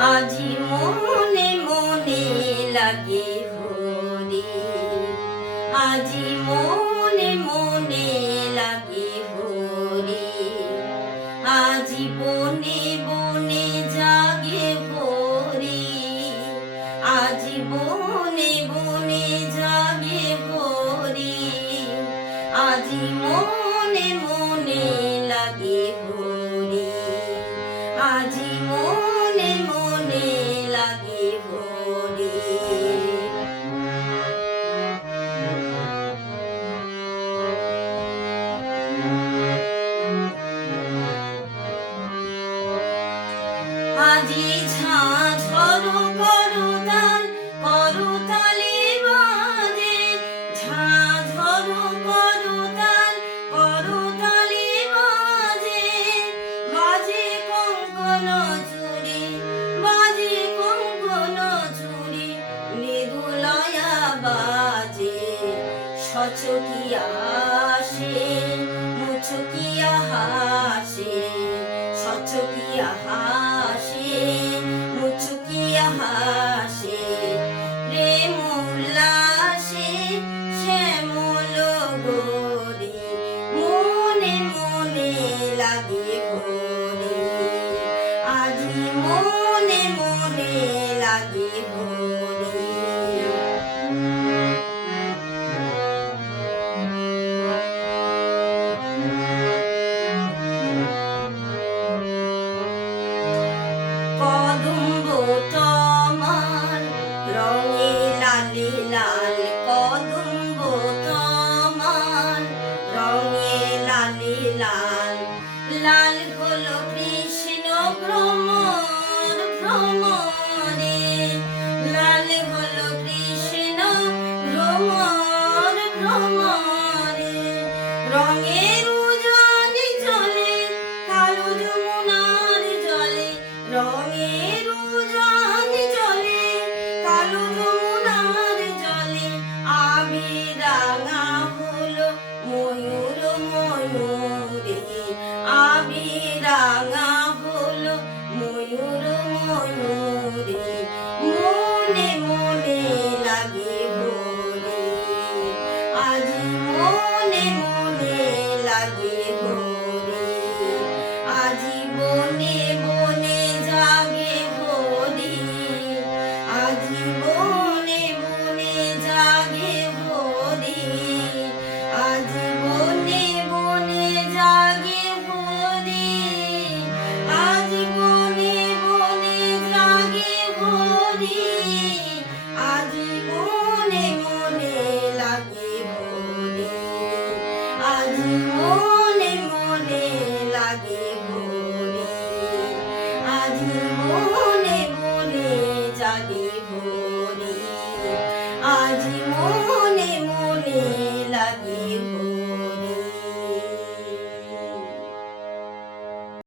আজি মনে মনে লাগে হরি, আজি মনে মনে লাগে হরি, আজি বনে বনে জাগে হরি, আজি বনে বনে জাগে হরি, আজি মনে মনে লাগে হরি, আজি মনে মনে লাগে হরি। আজি ঝাঁ ঝরো করতাল করতালি বাজে, ঝাঁ ঝরো করতাল করতালি বাজে, বাজে কঙ্কন চুরি, বাজে কঙ্কন চুরি, মৃদুলয়া বাজে, সচকিয়া হাসে মুচকিয়া হাসে, সচকিয়া হাসে মুচকিয়া হাসে, প্রেম উল্লাসে শ্যামল গোরে, মনে মনে লাগে হরি, আজি মনে মনে লাগে হরি।